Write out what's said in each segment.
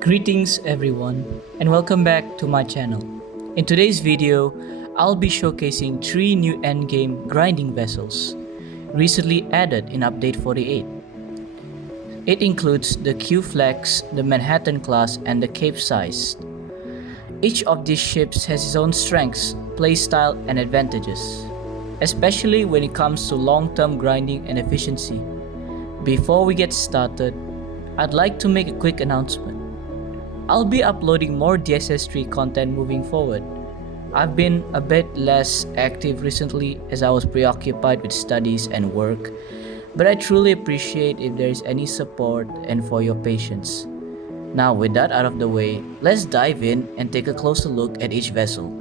Greetings everyone and welcome back to my channel. In today's video, I'll be showcasing 3 new endgame grinding vessels recently added in update 48. It includes the Q-Flex, the Manhattan class and the Capesize. Each of these ships has its own strengths, playstyle and advantages, especially when it comes to long-term grinding and efficiency. Before we get started, I'd like to make a quick announcement. I'll be uploading more DSS3 content moving forward. I've been a bit less active recently as I was preoccupied with studies and work, but I truly appreciate if there is any support and for your patience. Now with that out of the way, let's dive in and take a closer look at each vessel,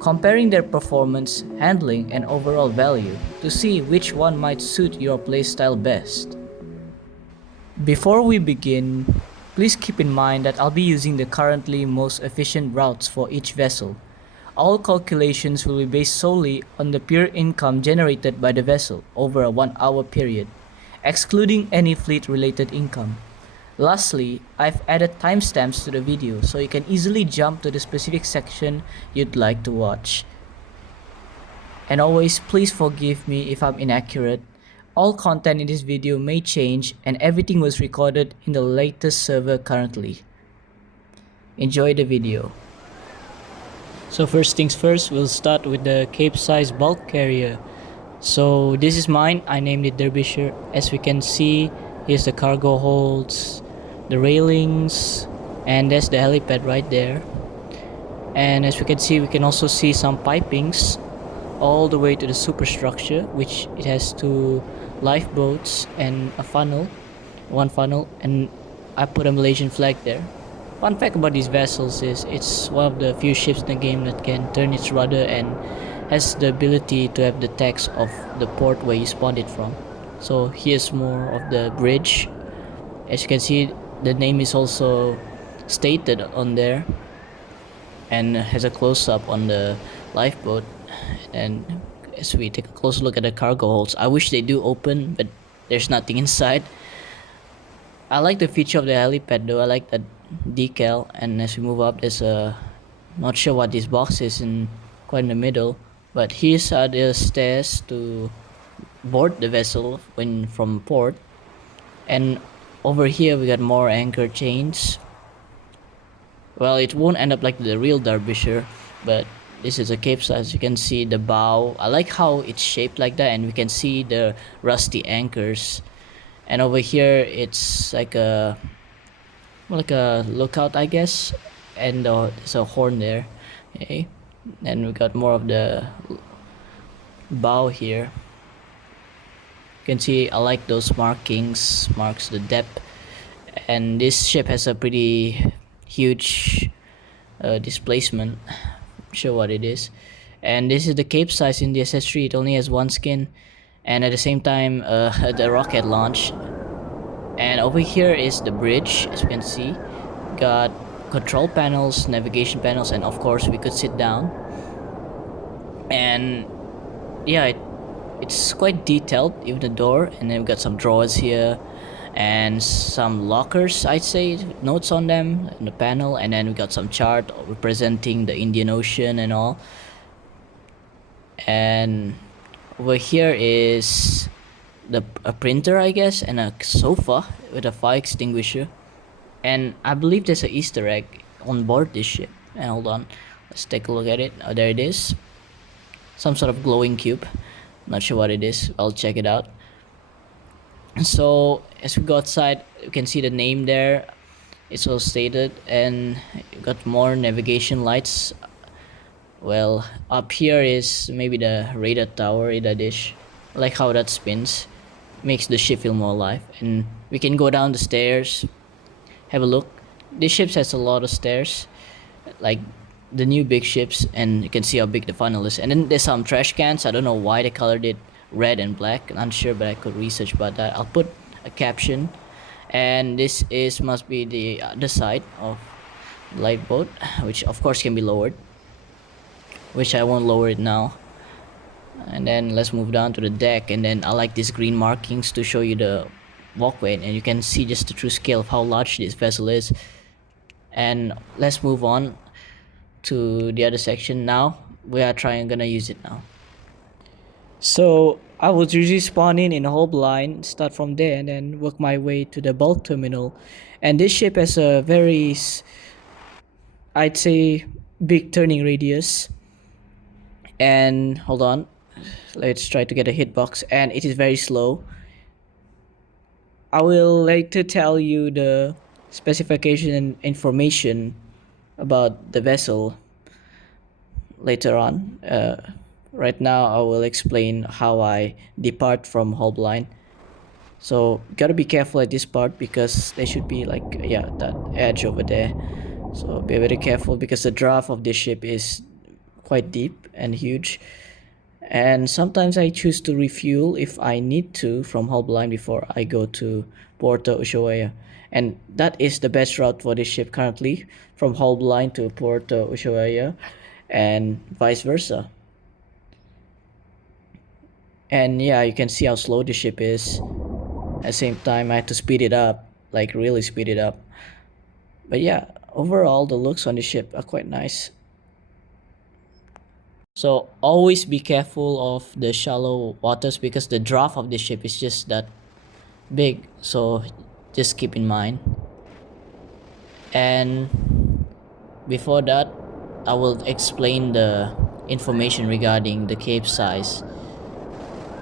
comparing their performance, handling and overall value to see which one might suit your playstyle best. Before we begin, please keep in mind that I'll be using the currently most efficient routes for each vessel. All calculations will be based solely on the pure income generated by the vessel over a 1-hour period, excluding any fleet-related income. Lastly, I've added timestamps to the video so you can easily jump to the specific section you'd like to watch. And always, please forgive me if I'm inaccurate. All content in this video may change and everything was recorded in the latest server currently. Enjoy the video. So first things first, we'll start with the Capesize bulk carrier. So this is mine, I named it Derbyshire. As we can see, here's the cargo holds, the railings, and there's the helipad right there. And as we can see, we can also see some pipings all the way to the superstructure, which it has 2 lifeboats and a funnel, one funnel, and I put a Malaysian flag there. Fun fact about these vessels is it's one of the few ships in the game that can turn its rudder and has the ability to have the text of the port where you spawned it from. So here's more of the bridge. As you can see, the name is also stated on there and has a close-up on the lifeboat. And as we take a closer look at the cargo holds, I wish they do open, but there's nothing inside. I like the feature of the helipad though. I like that decal. And as we move up, there's a, not sure what this box is in quite in the middle, but here's the stairs to board the vessel when from port. And over here we got more anchor chains. Well, it won't end up like the real Derbyshire, but this is a Capesize. You can see the bow. I like how it's shaped like that, and we can see the rusty anchors. And over here it's like a lookout, I guess, and there's a horn there. Okay, and we got more of the bow here. You can see I like those marks the depth, and this ship has a pretty huge displacement. Sure what it is. And this is the Capesize in DSS3. It only has 1 skin, and at the same time the rocket launch. And over here is the bridge. As you can see, got control panels, navigation panels, and of course we could sit down. And yeah, it's quite detailed, even the door. And then we got some drawers here and some lockers, I'd say, notes on them in the panel. And then we got some chart representing the Indian Ocean and all. And over here is a printer, I guess, and a sofa with a fire extinguisher. And I believe there's an Easter egg on board this ship. And hold on, let's take a look at it. Oh, there it is, some sort of glowing cube. Not sure what it is, I'll check it out. So as we go outside, you can see the name there, it's all stated. And you got more navigation lights. Well, up here is maybe the radar tower, radar dish. I like how that spins, makes the ship feel more alive. And we can go down the stairs, have a look. This ship has a lot of stairs, like the new big ships, and you can see how big the funnel is. And then there's some trash cans. I don't know why they colored it red and black, I'm unsure, but I could research about that. I'll put a caption. And this is must be the other side of the lifeboat, which of course can be lowered, which I won't lower it now. And then let's move down to the deck. And then I like these green markings to show you the walkway, and you can see just the true scale of how large this vessel is. And let's move on to the other section now. We are gonna use it now. So I would usually spawn in a whole line, start from there, and then work my way to the bulk terminal. And this ship has a very, I'd say, big turning radius. And hold on, let's try to get a hitbox, and it is very slow. I will later tell you the specification and information about the vessel later on. Right now I will explain how I depart from hull blind. So gotta be careful at this part, because there should be like, yeah, that edge over there. So be very careful, because the draft of this ship is quite deep and huge. And sometimes I choose to refuel if I need to from hull blind before I go to Puerto Ushuaia. And that is the best route for this ship currently, from hull blind to Puerto Ushuaia and vice versa. And yeah, you can see how slow the ship is. At the same time, I had to speed it up, like really speed it up. But yeah, overall the looks on the ship are quite nice. So always be careful of the shallow waters, because the draft of the ship is just that big, so just keep in mind. And before that, I will explain the information regarding the Capesize.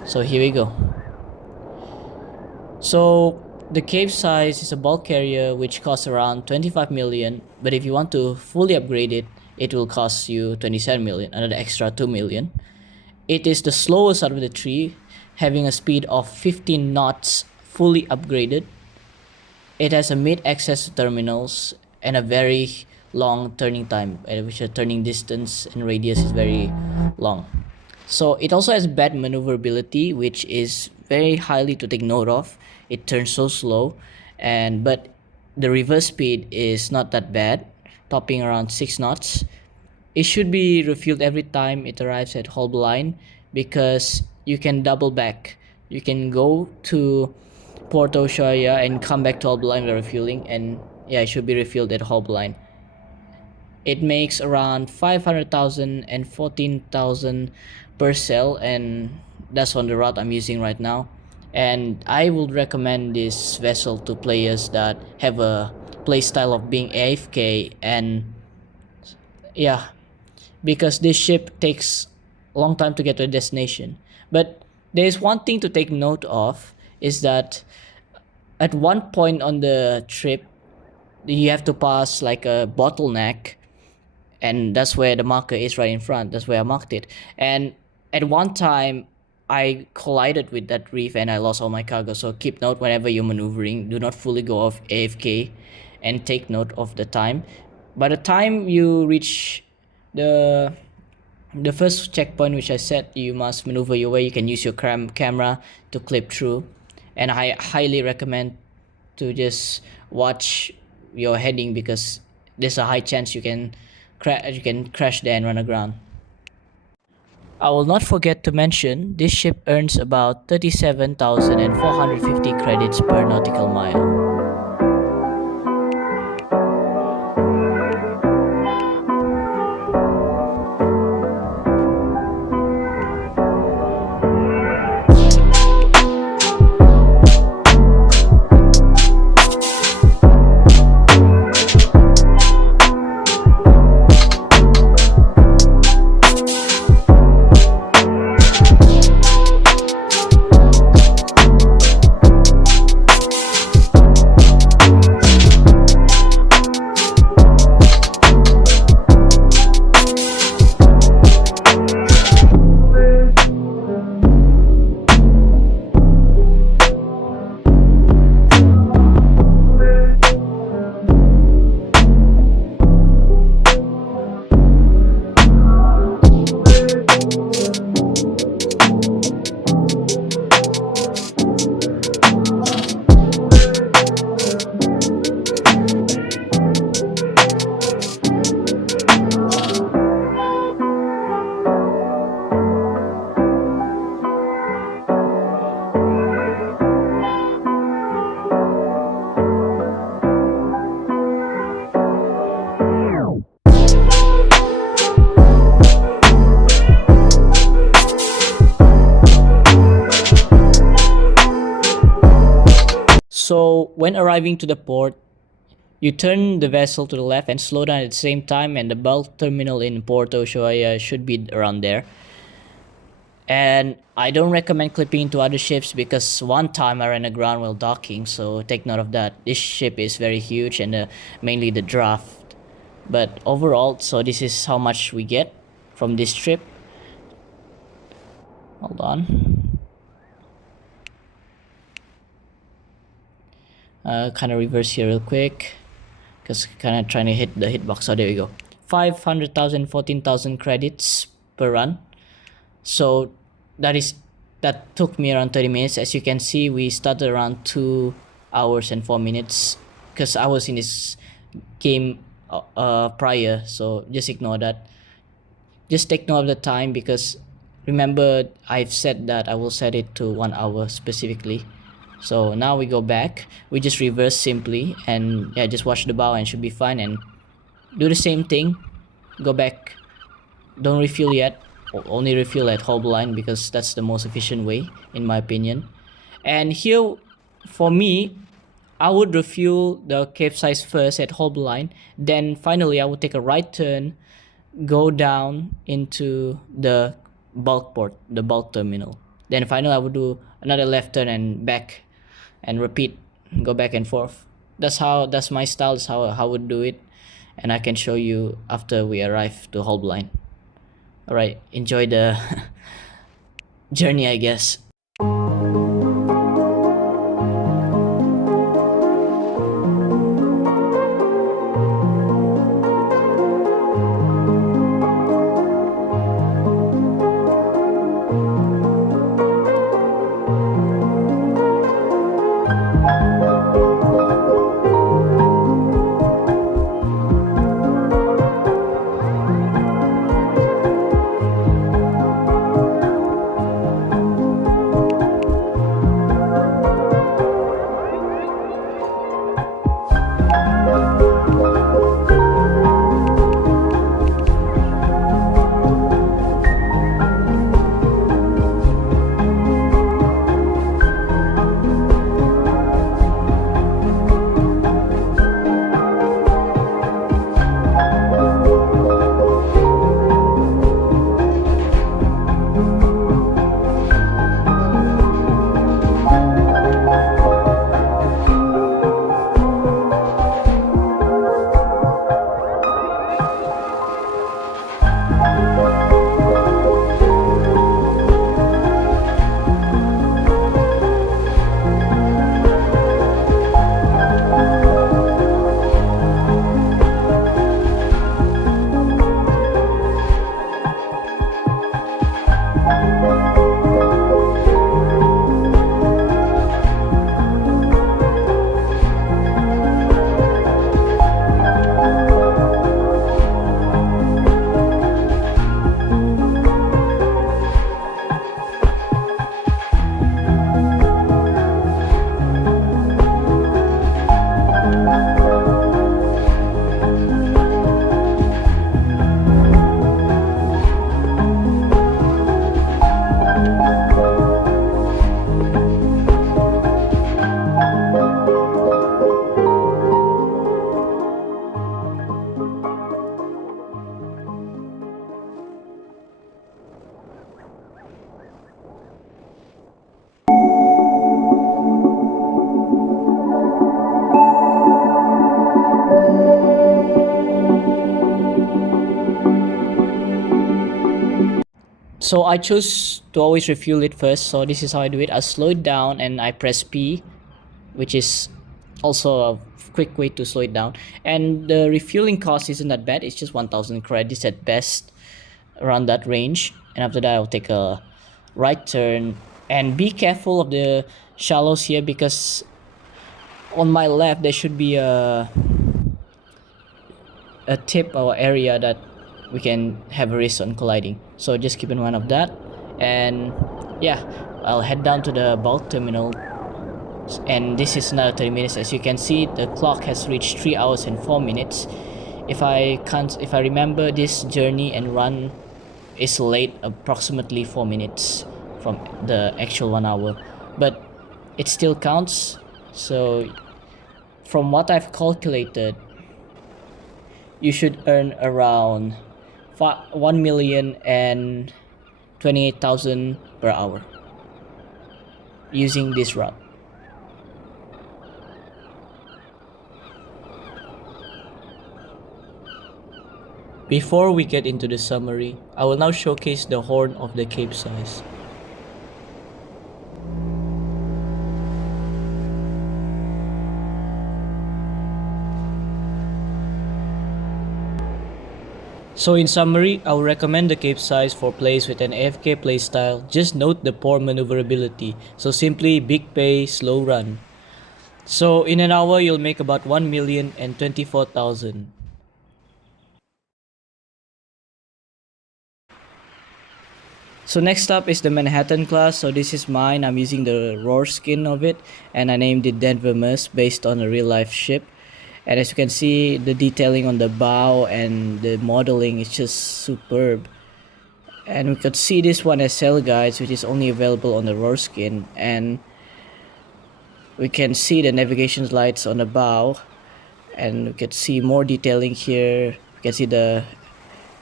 So here we go. So the Capesize is a bulk carrier which costs around 25 million, but if you want to fully upgrade it, it will cost you 27 million, another extra 2 million. It is the slowest out of the three, having a speed of 15 knots fully upgraded. It has a mid-access to terminals and a very long turning time, which the turning distance and radius is very long. So it also has bad maneuverability, which is very highly to take note of. It turns so slow, but the reverse speed is not that bad, topping around 6 knots. It should be refueled every time it arrives at hull blind, because you can double back. You can go to Puerto Ushuaia and come back to hull blind with refueling, and yeah, it should be refueled at hull blind. It makes around 500,000 and 14,000 per cell, and that's on the route I'm using right now. And I would recommend this vessel to players that have a play style of being AFK, and yeah, because this ship takes a long time to get to a destination. But there's one thing to take note of, is that at one point on the trip you have to pass like a bottleneck, and that's where the marker is, right in front. That's where I marked it. And at one time I collided with that reef and I lost all my cargo. So keep note whenever you're maneuvering, do not fully go off AFK, and take note of the time. By the time you reach the first checkpoint, which I said you must maneuver your way, you can use your camera to clip through. And I highly recommend to just watch your heading, because there's a high chance you can crash there and run aground. I will not forget to mention, this ship earns about 37,450 credits per nautical mile. So when arriving to the port, you turn the vessel to the left and slow down at the same time, and the bulk terminal in Porto Ushuaia should be around there. And I don't recommend clipping into other ships because one time I ran aground while docking, so take note of that. This ship is very huge and mainly the draft. But overall, so this is how much we get from this trip. Hold on. Kind of reverse here real quick, because kind of trying to hit the hitbox. So there we go. 500,000, 14,000 credits per run. So that took me around 30 minutes. As you can see, we started around 2 hours and 4 minutes because I was in this game prior, so just ignore that. Just take note of the time, because remember I've said that I will set it to 1 hour specifically. So now we go back, we just reverse simply, and yeah, just watch the bow and should be fine, and do the same thing. Go back, don't refuel yet, only refuel at hull line because that's the most efficient way in my opinion. And here for me, I would refuel the Capesize first at hull line, then finally I would take a right turn, go down into the bulk port, the bulk terminal, then finally I would do another left turn and back and repeat, go back and forth. That's my style, that's how I would do it, and I can show you after we arrive to hull line. All right, enjoy the journey, I guess. So I choose to always refuel it first, so this is how I do it. I slow it down and I press P, which is also a quick way to slow it down. And the refueling cost isn't that bad, it's just 1,000 credits at best, around that range. And after that I'll take a right turn, and be careful of the shallows here, because on my left there should be a tip or area that we can have a risk on colliding, so just keep in mind of that. And yeah, I'll head down to the bulk terminal, and this is another 30 minutes. As you can see, the clock has reached 3 hours and 4 minutes. If I remember, this journey and run is late approximately 4 minutes from the actual 1 hour, but it still counts. So from what I've calculated, you should earn around 1,028,000 per hour using this route. Before we get into the summary, I will now showcase the horn of the Capesize. So in summary, I would recommend the Capesize for players with an AFK playstyle. Just note the poor maneuverability. So simply big pay, slow run. So in an hour, you'll make about 1,024,000. So next up is the Manhattan class. So this is mine. I'm using the roar skin of it, and I named it Denver Mus based on a real life ship. And as you can see, the detailing on the bow and the modeling is just superb. And we could see this one as cell guides, which is only available on the roar skin, and we can see the navigation lights on the bow, and we can see more detailing here. We can see the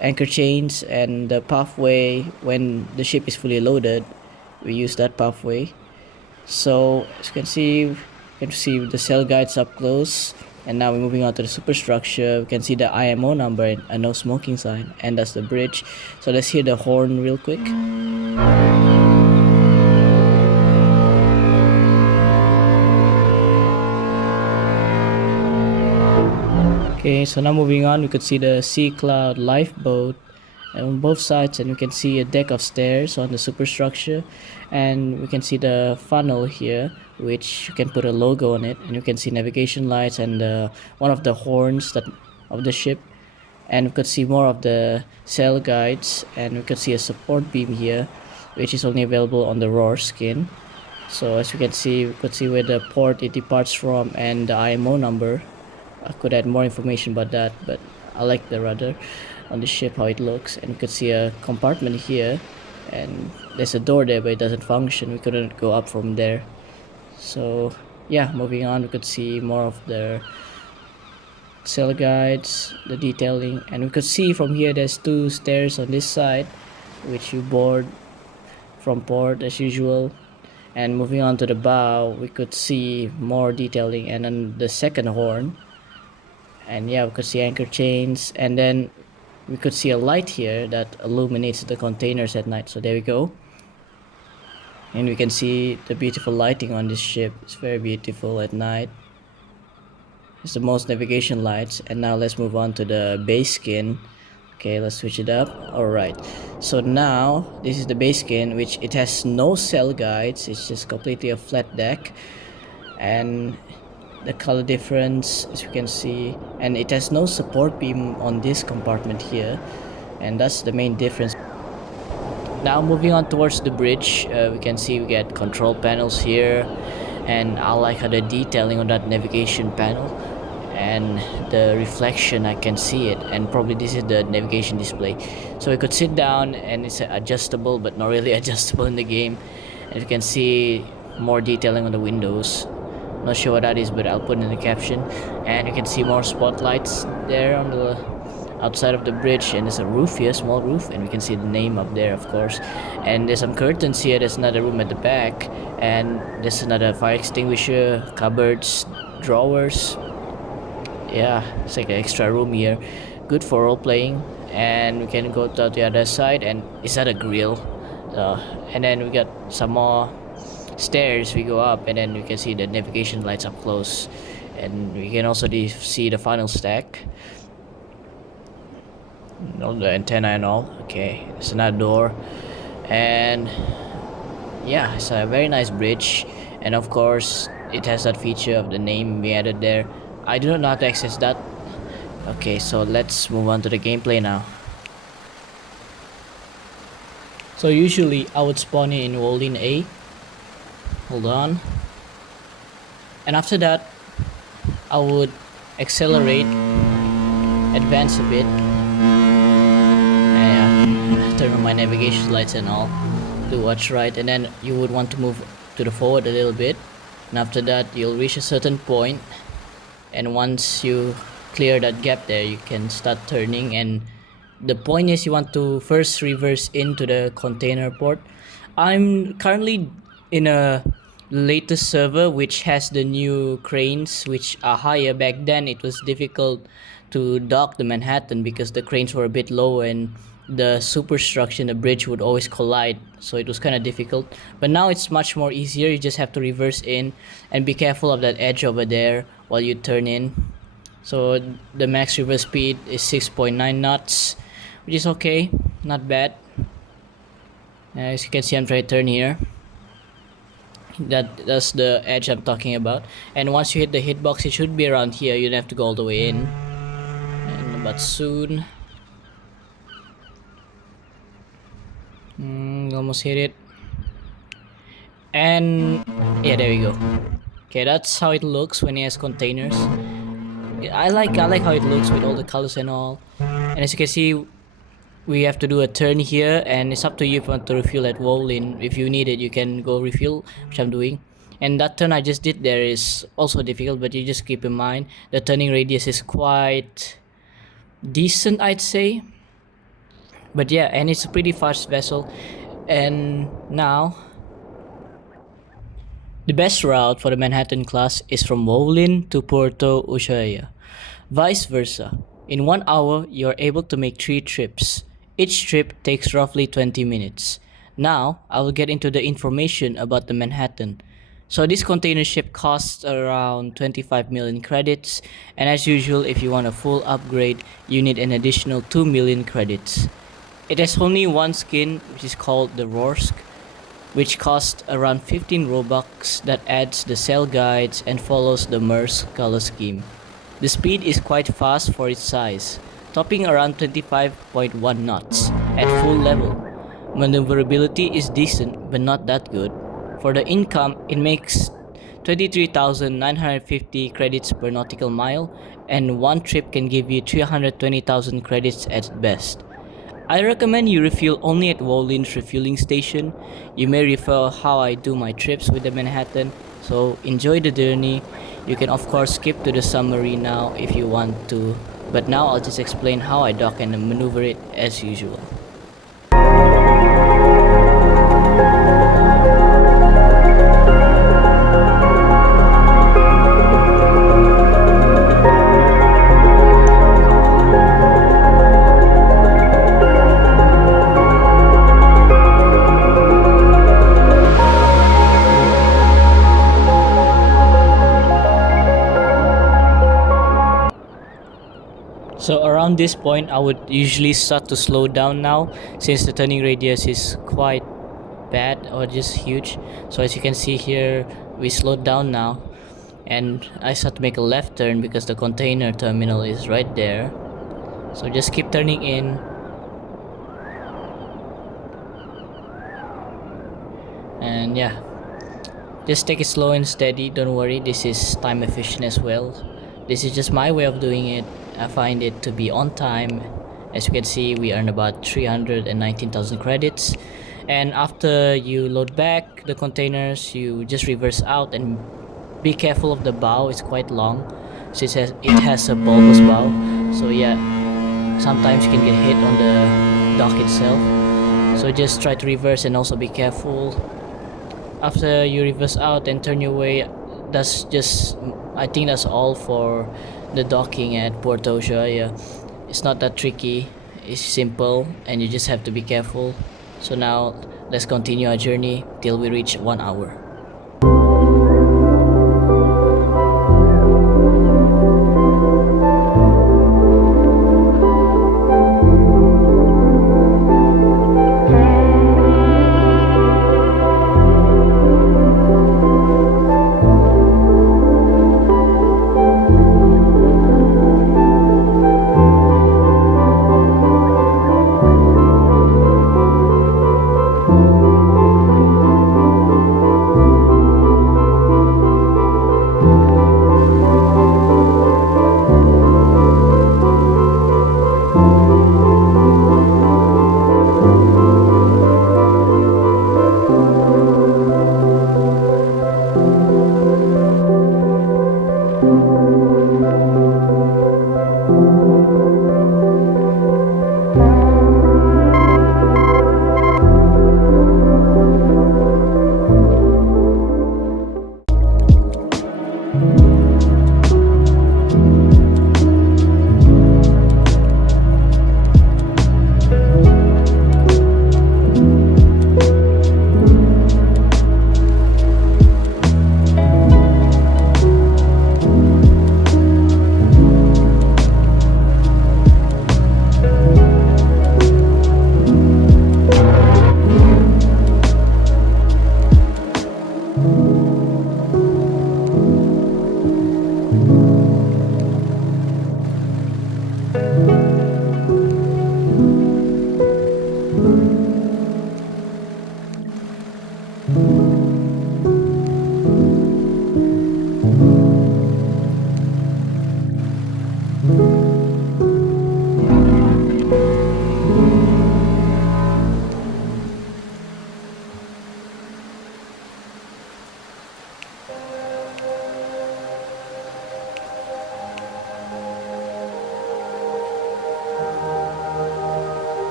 anchor chains and the pathway. When the ship is fully loaded, we use that pathway. So as you can see the cell guides up close. And now we're moving on to the superstructure. We can see the IMO number and a no smoking sign, and that's the bridge. So let's hear the horn real quick. Okay, so now moving on, we could see the Sea Cloud lifeboat on both sides, and we can see a deck of stairs on the superstructure, and we can see the funnel here, which you can put a logo on it, and you can see navigation lights and one of the horns of the ship, and we could see more of the sail guides, and we could see a support beam here, which is only available on the roar skin. So as you can see, we could see where the port it departs from and the IMO number. I could add more information about that, but I like the rudder on the ship, how it looks. And you could see a compartment here, and there's a door there, but it doesn't function. We couldn't go up from there. So yeah, moving on, we could see more of the sail guides, the detailing, and we could see from here there's two stairs on this side, which you board from port as usual. And moving on to the bow, we could see more detailing, and then the second horn. And yeah, we could see anchor chains, and then we could see a light here that illuminates the containers at night. So there we go, and we can see the beautiful lighting on this ship. It's very beautiful at night. It's the most navigation lights. And now let's move on to the base skin. Okay, let's switch it up. All right, so now this is the base skin, which it has no sail guides. It's just completely a flat deck, and the color difference, as you can see, and it has no support beam on this compartment here, and that's the main difference. Now moving on towards the bridge, we can see we get control panels here, and I like how the detailing on that navigation panel and the reflection, I can see it, and probably this is the navigation display. So we could sit down, and it's adjustable but not really adjustable in the game, and you can see more detailing on the windows. Not sure what that is, but I'll put in the caption. And you can see more spotlights there on the outside of the bridge, and there's a roof here, small roof, and we can see the name up there, of course. And there's some curtains here. There's another room at the back, and there's another fire extinguisher, cupboards, drawers. Yeah, it's like an extra room here, good for role playing. And we can go to the other side, and is that a grill? And then we got some more stairs. We go up, and then we can see the navigation lights up close, and we can also see the final stack, all the antenna and all. Okay, it's another door, and yeah, it's a very nice bridge. And of course it has that feature of the name we added there. I do not know how to access that. Okay, so let's move on to the gameplay now. So usually I would spawn in Wolin A. Hold on. And after that, I would accelerate, advance a bit, and turn on my navigation lights and all, do what's right. And then you would want to move to the forward a little bit, and after that you'll reach a certain point, and once you clear that gap there, you can start turning. And the point is, you want to first reverse into the container port. I'm currently in a latest server which has the new cranes which are higher. Back then it was difficult to dock the Manhattan because the cranes were a bit low and the superstructure in the bridge would always collide, so it was kind of difficult. But now it's much more easier. You just have to reverse in and be careful of that edge over there while you turn in. So the max reverse speed is 6.9 knots, which is okay, not bad. As you can see, I'm trying to turn here. That's the edge I'm talking about. And once you hit the hitbox, it should be around here. You don't have to go all the way in. But soon. Almost hit it. And yeah, there we go. Okay, that's how it looks when it has containers. I like how it looks with all the colors and all. And as you can see, we have to do a turn here, and it's up to you if you want to refuel at Wolin. If you need it, you can go refuel, which I'm doing. And that turn I just did there is also difficult, but you just keep in mind the turning radius is quite decent, I'd say. But yeah, and it's a pretty fast vessel. And now the best route for the Manhattan class is from Wolin to Puerto Ushuaia. Vice versa. In 1 hour, you are able to make 3 trips. Each trip takes roughly 20 minutes. Now, I will get into the information about the Manhattan. So this container ship costs around 25 million credits, and as usual, if you want a full upgrade, you need an additional 2 million credits. It has only one skin, which is called the Rorsk, which costs around 15 Robux, that adds the sail guides and follows the Mer's color scheme. The speed is quite fast for its size, topping around 25.1 knots at full level. Maneuverability is decent but not that good. For the income, it makes 23,950 credits per nautical mile, and one trip can give you 320,000 credits at best. I recommend you refuel only at Wolin's refueling station. You may refer how I do my trips with the Manhattan, so enjoy the journey. You can of course skip to the summary now if you want to, but now I'll just explain how I dock and maneuver it as usual. So around this point, I would usually start to slow down now, since the turning radius is quite bad or just huge. So as you can see here, we slowed down now, and I start to make a left turn because the container terminal is right there. So just keep turning in. And yeah, just take it slow and steady, don't worry, this is time efficient as well. This is just my way of doing it. I find it to be on time. As you can see, we earned about 319,000 credits. And after you load back the containers, you just reverse out and be careful of the bow. It's quite long, so it has a bulbous bow. So yeah, sometimes you can get hit on the dock itself. So just try to reverse and also be careful. After you reverse out and turn your way, I think that's all for the docking at Puerto Ushuaia. It's not that tricky, it's simple, and you just have to be careful. So now let's continue our journey till we reach 1 hour.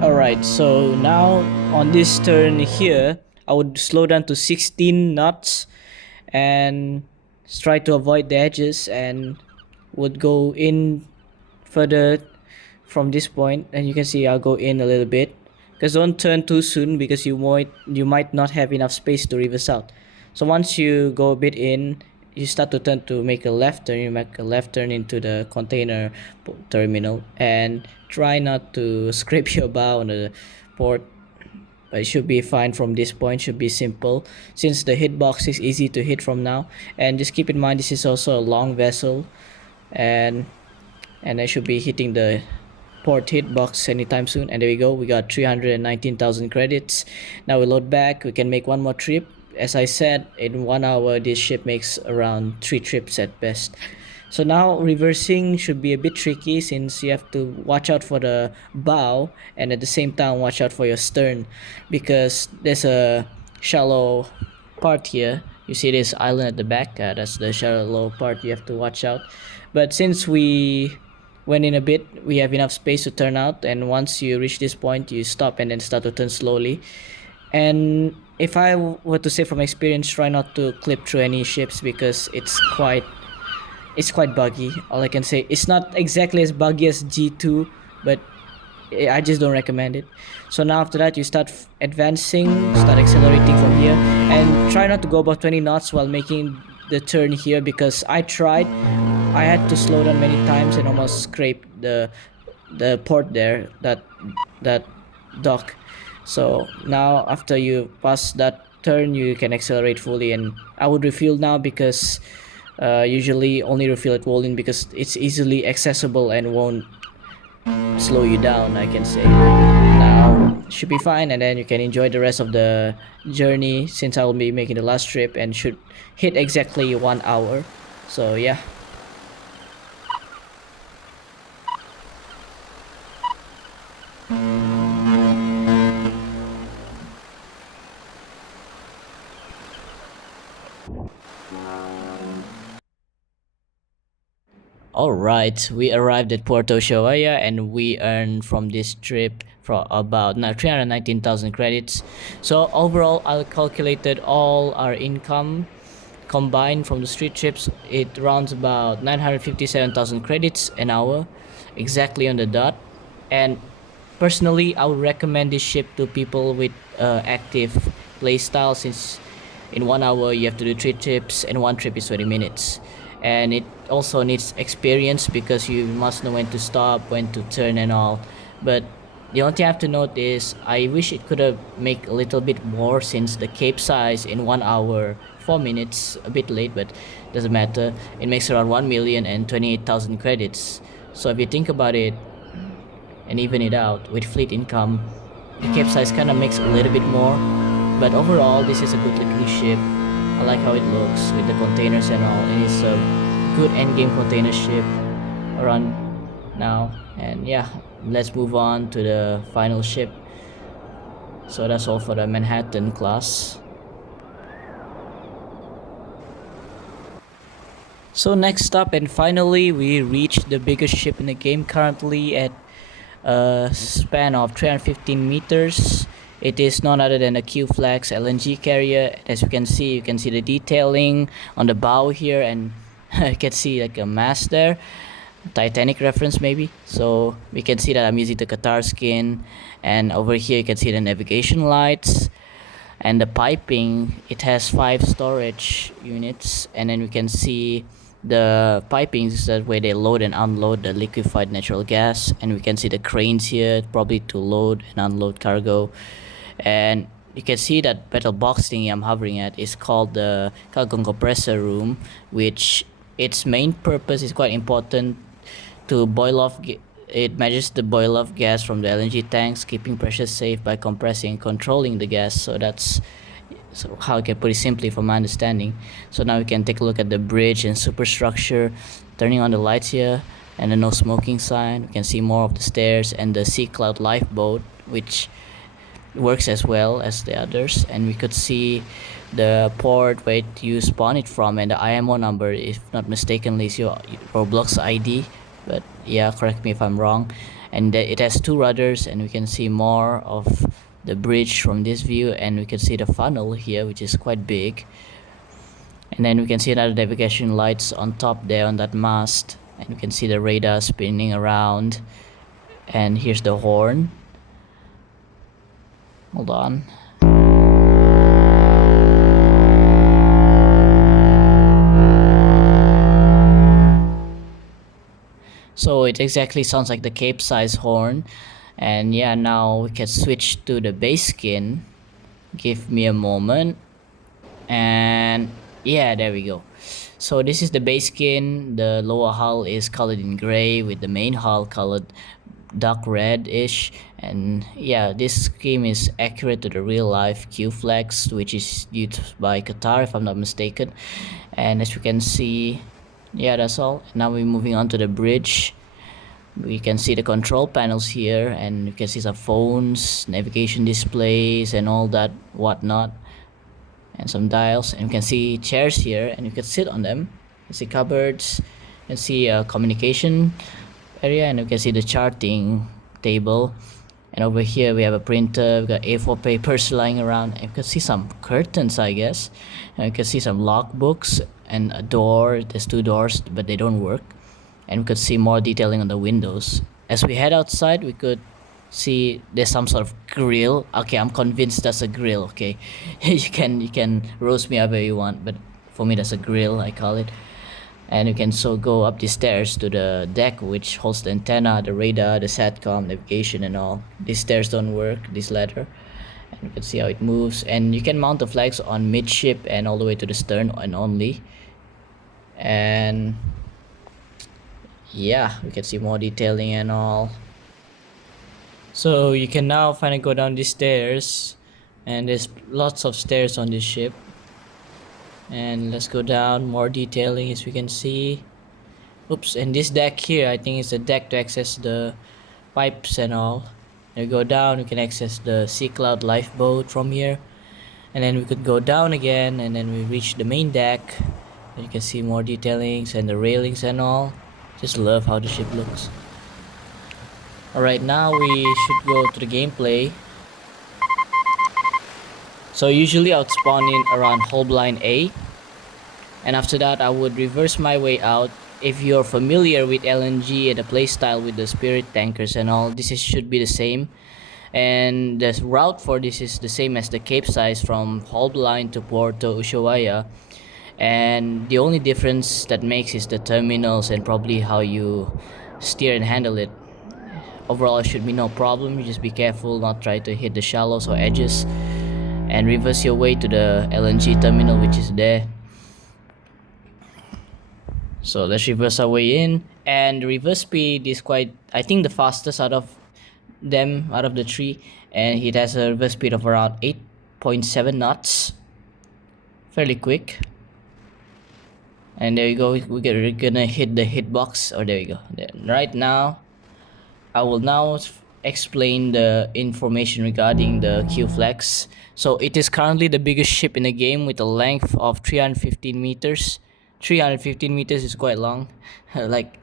Alright, so now on this turn here, I would slow down to 16 knots and try to avoid the edges, and would go in further from this point. And you can see I'll go in a little bit, because don't turn too soon, because you might not have enough space to reverse out. So once you go a bit in, you start to turn to make a left turn. You make a left turn into the container terminal, and try not to scrape your bow on the port, but it should be fine from this point. Should be simple, since the hitbox is easy to hit from now. And just keep in mind, this is also a long vessel, and I should be hitting the port hitbox anytime soon. And there we go, we got 319,000 credits. Now we load back, we can make one more trip. As I said, in 1 hour this ship makes around 3 trips at best. So now reversing should be a bit tricky, since you have to watch out for the bow and at the same time watch out for your stern, because there's a shallow part here. You see this island at the back, that's the shallow part you have to watch out. But since we went in a bit, we have enough space to turn out, and once you reach this point you stop and then start to turn slowly. And if I were to say from experience, try not to clip through any ships, because it's quite buggy. All I can say, it's not exactly as buggy as G2, but I just don't recommend it. So now after that, you start advancing, start accelerating from here, and try not to go above 20 knots while making the turn here, because I had to slow down many times and almost scrape the port there, that dock. So now after you pass that turn, you can accelerate fully. And I would refuel now, because usually only refill at Wolin, because it's easily accessible and won't slow you down, I can say. Now should be fine, and then you can enjoy the rest of the journey, since I will be making the last trip and should hit exactly 1 hour. So yeah. Alright, we arrived at Puerto Ushuaia, and we earned from this trip for about 319,000 credits. So overall, I calculated all our income combined from the street trips. It rounds about 957,000 credits an hour, exactly on the dot. And personally, I would recommend this ship to people with active playstyle, since in 1 hour you have to do 3 trips, and 1 trip is 20 minutes. And it also needs experience, because you must know when to stop, when to turn and all. But the only thing I have to note is, I wish it could have made a little bit more, since the Capesize in 1 hour 4 minutes, a bit late, but doesn't matter, it makes around 1,028,000 credits. So if you think about it and even it out with fleet income, the Capesize kind of makes a little bit more. But overall, this is a good looking ship. I like how it looks with the containers and all, and it's a good endgame container ship around now. And yeah, let's move on to the final ship. So that's all for the Manhattan class. So next up, and finally, we reached the biggest ship in the game, currently at a span of 315 meters. It is none other than a Q-Flex LNG carrier. As you can see the detailing on the bow here, and you can see like a mast there, Titanic reference maybe. So we can see that I'm using the Qatar skin, and over here you can see the navigation lights and the piping. It has 5 storage units, and then we can see the pipings that where they load and unload the liquefied natural gas, and we can see the cranes here probably to load and unload cargo. And you can see that metal box thingy I'm hovering at is called the cargo compressor room, which its main purpose is quite important to boil off. It measures the boil off gas from the LNG tanks, keeping pressure safe by compressing and controlling the gas. So that's how I can put it simply from my understanding. So now we can take a look at the bridge and superstructure, turning on the lights here and the no smoking sign. We can see more of the stairs and the Sea Cloud lifeboat, which works as well as the others. And we could see the port where you spawn it from, and the IMO number, if not mistakenly, is your Roblox ID, but yeah, correct me if I'm wrong. And it has 2 rudders, and we can see more of the bridge from this view, and we can see the funnel here, which is quite big. And then we can see another navigation lights on top there on that mast, and we can see the radar spinning around. And here's the horn. Hold on. So it exactly sounds like the Capesize horn. And yeah, now we can switch to the base skin. Give me a moment. And yeah, there we go. So this is the base skin. The lower hull is colored in gray with the main hull colored dark red-ish. And yeah, this scheme is accurate to the real life Q-Flex, which is used by Qatar if I'm not mistaken. And as you can see, yeah, that's all. Now we're moving on to the bridge. We can see the control panels here, and you can see some phones, navigation displays, and all that whatnot, and some dials. And you can see chairs here, and you can sit on them. You can see cupboards. You can see a communication area, and you can see the charting table. And over here we have a printer. We got A4 papers lying around, and you can see some curtains, I guess. And you can see some logbooks and a door. There's 2 doors, but they don't work. And we could see more detailing on the windows. As we head outside, we could see there's some sort of grill. Okay, I'm convinced that's a grill. Okay, you can roast me however you want, but for me that's a grill, I call it. And you can so go up the stairs to the deck, which holds the antenna, the radar, the satcom, navigation, and all. These stairs don't work, this ladder. And you can see how it moves. And you can mount the flags on midship and all the way to the stern and only. And yeah, we can see more detailing and all. So you can now finally go down these stairs, and there's lots of stairs on this ship. And let's go down, more detailing as we can see. Oops, and this deck here, I think it's a deck to access the pipes and all. And we go down, we can access the Sea Cloud lifeboat from here. And then we could go down again, and then we reach the main deck. And you can see more detailings and the railings and all. Just love how the ship looks. Alright, now we should go to the gameplay. So usually I would spawn in around hull blind A, and after that I would reverse my way out. If you're familiar with LNG and the playstyle with the spirit tankers and all, should be the same. And the route for this is the same as the Capesize from hull blind to Porto Ushuaia. And the only difference that makes is the terminals and probably how you steer and handle it. Overall, it should be no problem. You just be careful, not try to hit the shallows or edges, and reverse your way to the LNG terminal, which is there. So let's reverse our way in, and the reverse speed is quite, I think, the fastest out of them, out of the 3, and it has a reverse speed of around 8.7 knots. Fairly quick. And there you go, we're gonna hit the hitbox. Or there you go. Right now, I will now explain the information regarding the Q-Flex. So it is currently the biggest ship in the game with a length of 315 meters. 315 meters is quite long, like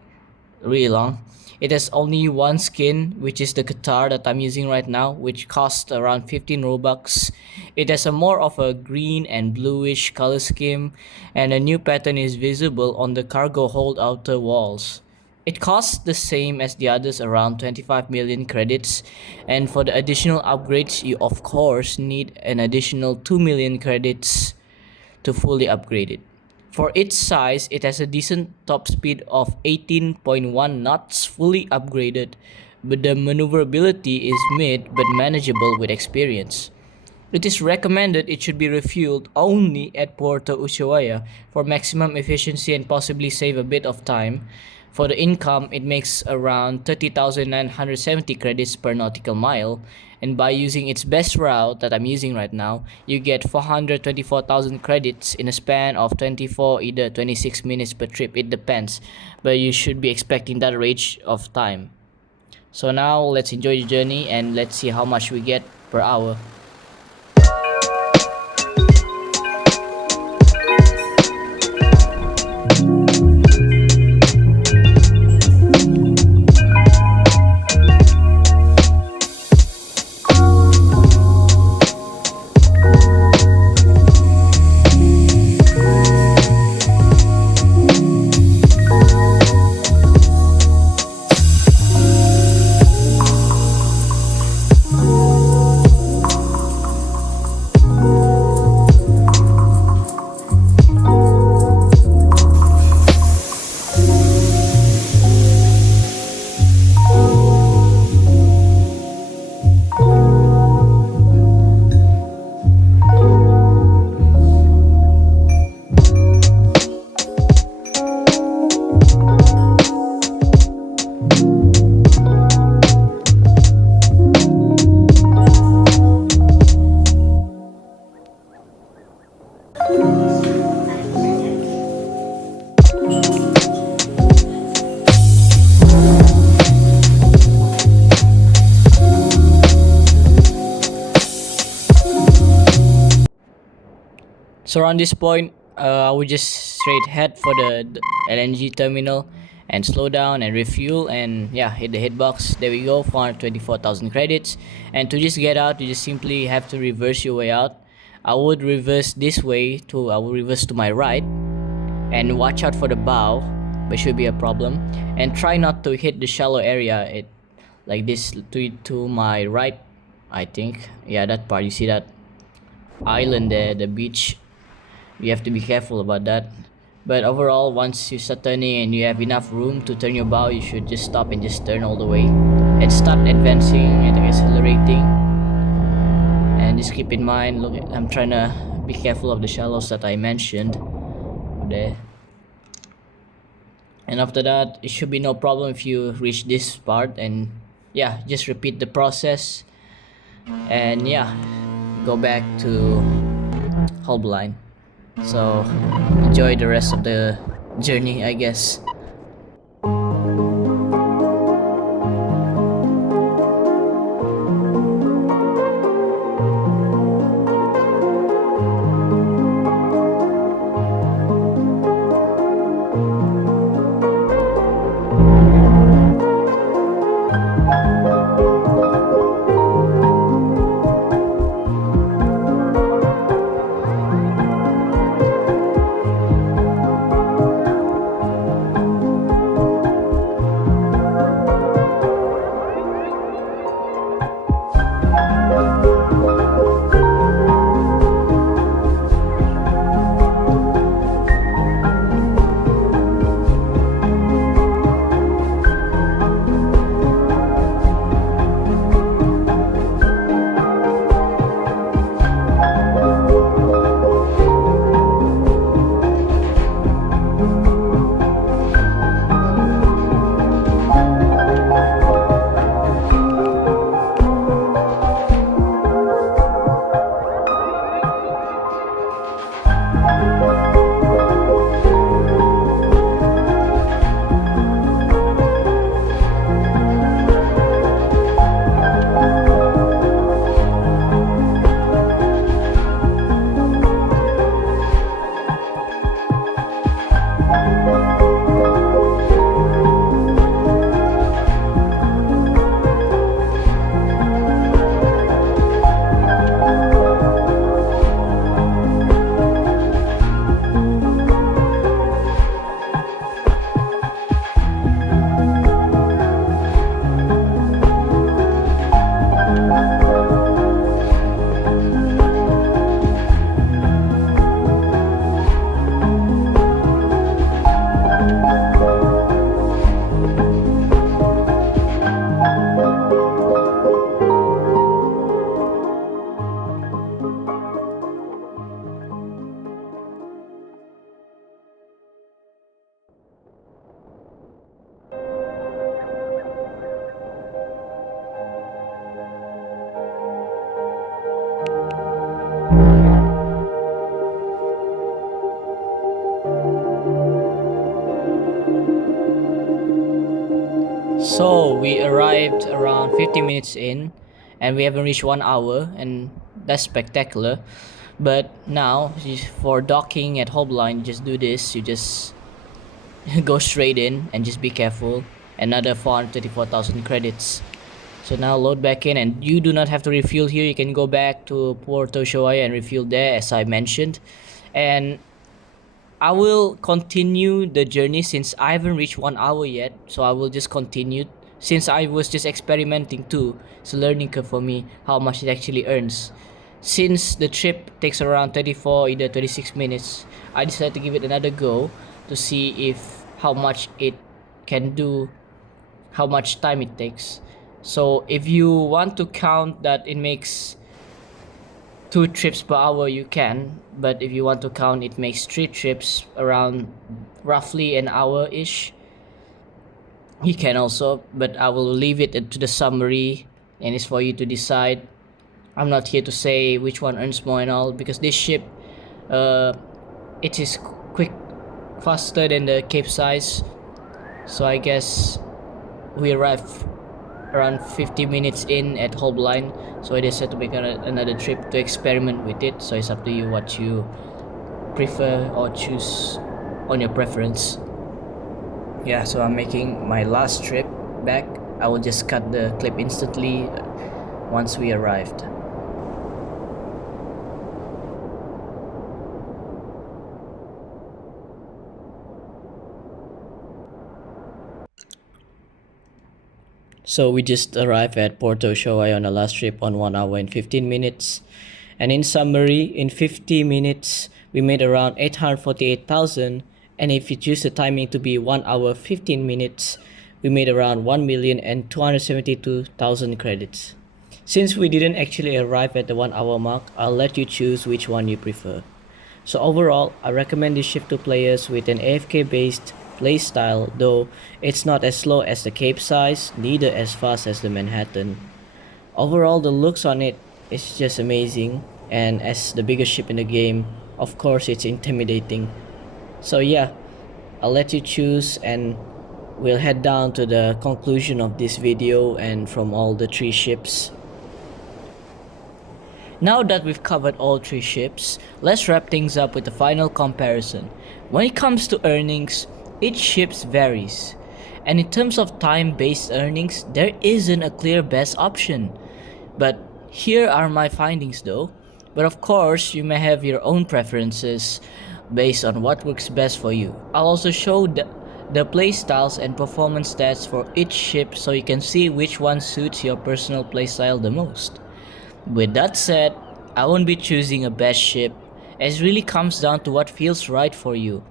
really long. It has only one skin, which is the guitar that I'm using right now, which costs around 15 Robux. It has a more of a green and bluish color scheme, and a new pattern is visible on the cargo hold outer walls. It costs the same as the others, around 25 million credits, and for the additional upgrades you of course need an additional 2 million credits to fully upgrade it. For its size, it has a decent top speed of 18.1 knots fully upgraded, but the maneuverability is mid but manageable with experience. It is recommended it should be refueled only at Puerto Ushuaia for maximum efficiency and possibly save a bit of time. For the income, it makes around 30,970 credits per nautical mile, and by using its best route that I'm using right now, you get 424,000 credits in a span of 24 either 26 minutes per trip. It depends, but you should be expecting that range of time. So now let's enjoy the journey and let's see how much we get per hour. So around this point, I would just straight head for the LNG terminal and slow down and refuel and yeah, hit the hitbox. There we go, 424,000 credits. And to just get out, you just simply have to reverse your way out. I would reverse this way I will reverse to my right and watch out for the bow, but should be a problem. And try not to hit the shallow area. It like this to my right, I think. Yeah, that part, you see that island there, the beach. You have to be careful about that. But overall, once you start turning and you have enough room to turn your bow, you should just stop and just turn all the way and start advancing and accelerating. And just keep in mind, look, I'm trying to be careful of the shallows that I mentioned there. And after that, it should be no problem if you reach this part. And yeah, just repeat the process and yeah, go back to hull blind. So enjoy the rest of the journey, I guess. So we arrived around 50 minutes in and we haven't reached 1 hour, and that's spectacular. But now for docking at Hobline, you just do this, you just go straight in and just be careful. Another 434,000 credits. So now load back in, and you do not have to refuel here. You can go back to Puerto Ushuaia and refuel there, as I mentioned. And I will continue the journey since I haven't reached 1 hour yet. So I will just continue since I was just experimenting too. It's a learning curve for me how much it actually earns. Since the trip takes around 34, either 26 minutes, I decided to give it another go to see if how much it can do, how much time it takes. So if you want to count that it makes 2 trips per hour, you can, but if you want to count it makes 3 trips around roughly an hour ish, you can also, but I will leave it to the summary and it's for you to decide. I'm not here to say which one earns more and all, because this ship it is quick, faster than the Capesize. So I guess we arrived around 50 minutes in at Hobline, so I decided to make another trip to experiment with it. So it's up to you what you prefer or choose on your preference. Yeah, so I'm making my last trip back. I will just cut the clip instantly once we arrived. So we just arrived at Puerto Ushuaia on the last trip on 1 hour and 15 minutes. And in summary, in 50 minutes, we made around 848,000. And if you choose the timing to be 1 hour 15 minutes, we made around 1,272,000 credits. Since we didn't actually arrive at the 1 hour mark, I'll let you choose which one you prefer. So overall, I recommend this ship to players with an AFK based playstyle, though it's not as slow as the Capesize, neither as fast as the Manhattan. Overall, the looks on it is just amazing, and as the biggest ship in the game, of course it's intimidating. So yeah, I'll let you choose, and we'll head down to the conclusion of this video and from all the 3 ships. Now that we've covered all 3 ships, let's wrap things up with the final comparison. When it comes to earnings, each ship varies, and in terms of time-based earnings, there isn't a clear best option. But here are my findings though. But of course, you may have your own preferences based on what works best for you. I'll also show the playstyles and performance stats for each ship so you can see which one suits your personal playstyle the most. With that said, I won't be choosing a best ship, as it really comes down to what feels right for you.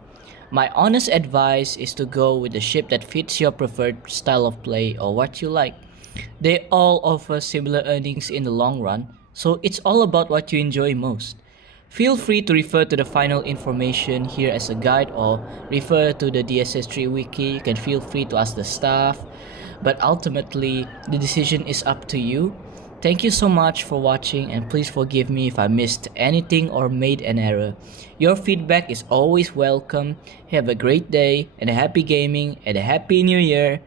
My honest advice is to go with a ship that fits your preferred style of play or what you like. They all offer similar earnings in the long run, so it's all about what you enjoy most. Feel free to refer to the final information here as a guide or refer to the DSS3 wiki. You can feel free to ask the staff, but ultimately the decision is up to you. Thank you so much for watching, and please forgive me if I missed anything or made an error. Your feedback is always welcome. Have a great day and a happy gaming and a happy new year.